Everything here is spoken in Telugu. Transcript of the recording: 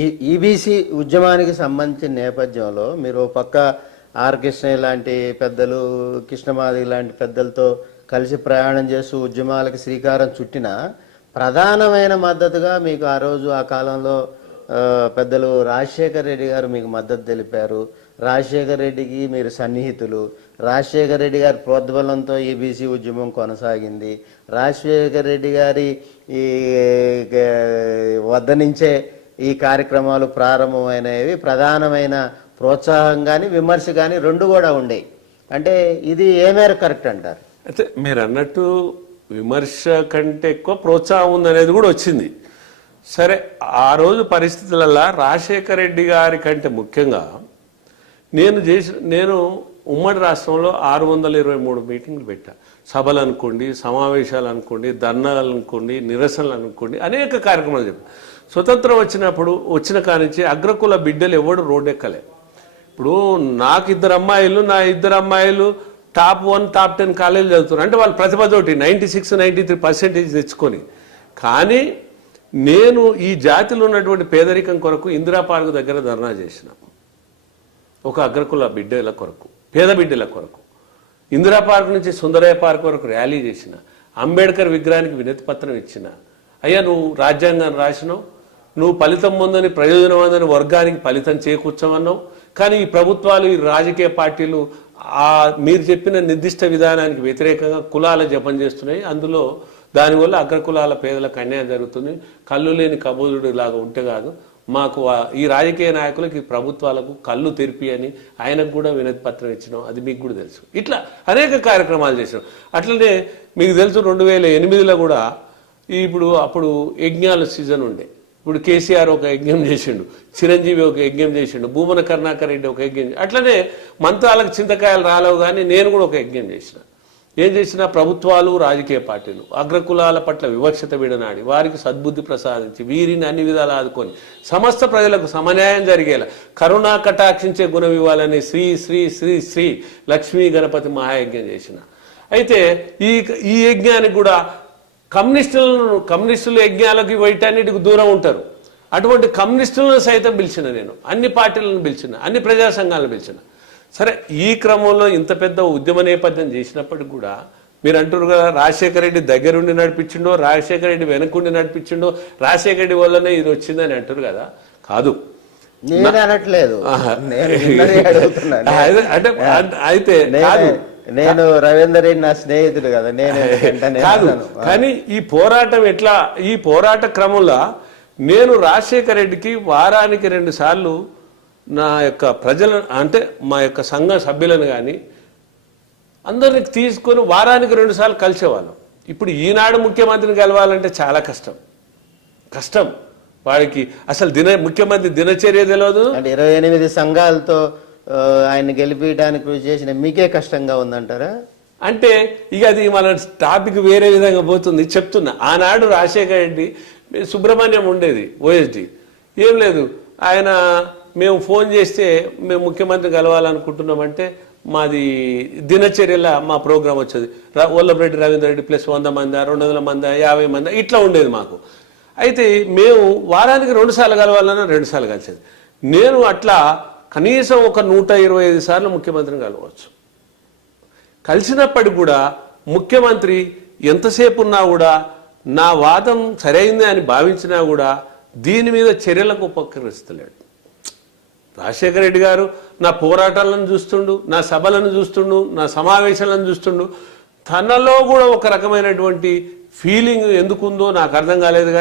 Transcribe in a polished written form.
ఈ ఈబీసీ ఉద్యమానికి సంబంధించిన నేపథ్యంలో మీరు పక్క ఆర్ కృష్ణయ్య లాంటి పెద్దలు, కృష్ణమాది లాంటి పెద్దలతో కలిసి ప్రయాణం చేస్తూ ఉద్యమాలకు శ్రీకారం చుట్టిన ప్రధానమైన మద్దతుగా మీకు ఆ రోజు ఆ కాలంలో పెద్దలు రాజశేఖర్ రెడ్డి గారు మీకు మద్దతు తెలిపారు. రాజశేఖర్ రెడ్డికి మీరు సన్నిహితులు. రాజశేఖర్ రెడ్డి గారి ప్రోద్బలంతో ఈబీసీ ఉద్యమం కొనసాగింది. రాజశేఖర్ రెడ్డి గారి ఈ వద్ద నుంచే ఈ కార్యక్రమాలు ప్రారంభమైనవి. ప్రధానమైన ప్రోత్సాహం కానీ విమర్శ కానీ రెండు కూడా ఉండేవి. అంటే ఇది ఏ మేర కరెక్ట్ అంటారు? అయితే మీరు అన్నట్టు విమర్శ కంటే ఎక్కువ ప్రోత్సాహం ఉందనేది కూడా వచ్చింది. సరే, ఆ రోజు పరిస్థితులలో రాజశేఖర రెడ్డి గారి కంటే ముఖ్యంగా నేను ఉమ్మడి రాష్ట్రంలో 623 మీటింగ్లు పెట్టా. సభలు అనుకోండి, సమావేశాలు అనుకోండి, ధర్నాలు అనుకోండి, నిరసనలు అనుకోండి, అనేక కార్యక్రమాలు చెప్పాను. స్వతంత్రం వచ్చిన కానించి అగ్రకుల బిడ్డలు ఎవడు రోడ్డెక్కలే. ఇప్పుడు నాకు నా ఇద్దరు అమ్మాయిలు టాప్ 1, టాప్ 10 కాలేజీలు చదువుతున్నారు. అంటే వాళ్ళు ప్రతిభతోటి 96, 93% తెచ్చుకొని. కానీ నేను ఈ జాతిలో ఉన్నటువంటి పేదరికం కొరకు ఇందిరా పార్క్ దగ్గర ధర్నా చేసిన, ఒక అగ్రకుల బిడ్డల కొరకు, పేద బిడ్డల కొరకు. ఇందిరా పార్క్ నుంచి సుందరయ్య పార్క్ వరకు ర్యాలీ చేసిన, అంబేద్కర్ విగ్రహానికి వినతి పత్రం ఇచ్చిన. అయ్యా, నువ్వు రాజ్యాంగాన్ని రాసినావు, నువ్వు ఫలితం పొందని ప్రయోజనం అందని వర్గానికి ఫలితం చేకూర్చమన్నావు. కానీ ఈ ప్రభుత్వాలు, ఈ రాజకీయ పార్టీలు మీరు చెప్పిన నిర్దిష్ట విధానానికి వ్యతిరేకంగా కులాల జపం చేస్తున్నాయి. అందులో దానివల్ల అగ్రకులాల పేదలకు అన్యాయం జరుగుతుంది. కళ్ళు లేని కబోదుడు లాగా ఉంటే కాదు, మాకు ఈ రాజకీయ నాయకులకి, ఈ ప్రభుత్వాలకు కళ్ళు తెరిపి అని ఆయనకు కూడా వినతి పత్రం ఇచ్చినాం. అది మీకు కూడా తెలుసు. ఇట్లా అనేక కార్యక్రమాలు చేసినాం. అట్లనే మీకు తెలుసు 2008లో కూడా అప్పుడు యజ్ఞాల సీజన్ ఉండే. ఇప్పుడు కేసీఆర్ ఒక యజ్ఞం చేసిండు, చిరంజీవి ఒక యజ్ఞం చేసిండు, భూమన కరుణాకర్ రెడ్డి ఒక యజ్ఞం. అట్లనే మంత్రాలకు చింతకాయలు రాలేవు కానీ నేను కూడా ఒక యజ్ఞం చేసిన. ఏం చేసినా ప్రభుత్వాలు, రాజకీయ పార్టీలు అగ్రకులాల పట్ల వివక్షత విడనాడి వారికి సద్బుద్ధి ప్రసాదించి వీరిని అన్ని విధాలు ఆదుకొని సమస్త ప్రజలకు సమన్యాయం జరిగేలా కరుణా కటాక్షించే గుణం ఇవ్వాలని శ్రీ శ్రీ శ్రీ శ్రీ లక్ష్మీ గణపతి మహాయజ్ఞం చేసిన. అయితే ఈ యజ్ఞానికి కూడా కమ్యూనిస్టులు యజ్ఞాలకు వీటన్నిటికి దూరం ఉంటారు. అటువంటి కమ్యూనిస్టులను సైతం పిలిచిన నేను, అన్ని పార్టీలను పిలిచిన, అన్ని ప్రజా సంఘాలను పిలిచిన. సరే, ఈ క్రమంలో ఇంత పెద్ద ఉద్యమ నేపథ్యం చేసినప్పటికి కూడా మీరు అంటారు కదా, రాజశేఖర రెడ్డి దగ్గరుండి నడిపించిండో, రాజశేఖర రెడ్డి వెనకుండి నడిపించిండో, రాజశేఖర రెడ్డి వల్లనే ఇది వచ్చిందని అంటారు కదా. కాదు, అనట్లేదు. అంటే అయితే కాదు, నేను రవీందర్ రెడ్డి నా స్నేహితుడు కదా, నేను కాదు. కానీ ఈ పోరాట క్రమంలో నేను రాజశేఖర రెడ్డికి వారానికి 2 సార్లు నా యొక్క ప్రజలను, అంటే మా యొక్క సంఘ సభ్యులను కానీ అందరినీ తీసుకొని వారానికి 2 సార్లు కలిసేవాళ్ళం. ఇప్పుడు ఈనాడు ముఖ్యమంత్రిని కలవాలంటే చాలా కష్టం. వాడికి అసలు ముఖ్యమంత్రి దినచర్య తెలియదు. అంటే 28 సంఘాలతో ఆయన గెలిపించడానికి కృషి చేసిన మీకే కష్టంగా ఉందంటారా? అంటే ఇక అది మన టాపిక్ వేరే విధంగా పోతుంది. చెప్తున్నా, ఆనాడు రాజశేఖర రెడ్డి, సుబ్రహ్మణ్యం ఉండేది ఓఎస్డి, ఏం లేదు, ఆయన మేము ఫోన్ చేస్తే మేము ముఖ్యమంత్రి కలవాలనుకుంటున్నామంటే మాది దినచర్యలా మా ప్రోగ్రాం వచ్చేది. వల్లభరెడ్డి రవీంద్ర రెడ్డి ప్లస్ 100 మంది, 200 మంది, 50 మంది ఇట్లా ఉండేది మాకు. అయితే మేము వారానికి 2 సార్లు కలవాలన్నా 2 సార్లు కలిసేది. నేను అట్లా కనీసం ఒక 125 సార్లు ముఖ్యమంత్రిని కలవచ్చు. కలిసినప్పటికి కూడా ముఖ్యమంత్రి ఎంతసేపు ఉన్నా కూడా నా వాదం సరైంది అని భావించినా కూడా దీని మీద చర్యలకు ఉపకరిస్తలేడు. రాజశేఖర రెడ్డి గారు నా పోరాటాలను చూస్తుండు, నా సభలను చూస్తుండు, నా సమావేశాలను చూస్తుండు. తనలో కూడా ఒక రకమైనటువంటి ఫీలింగ్ ఎందుకుందో నాకు అర్థం కాలేదు. కానీ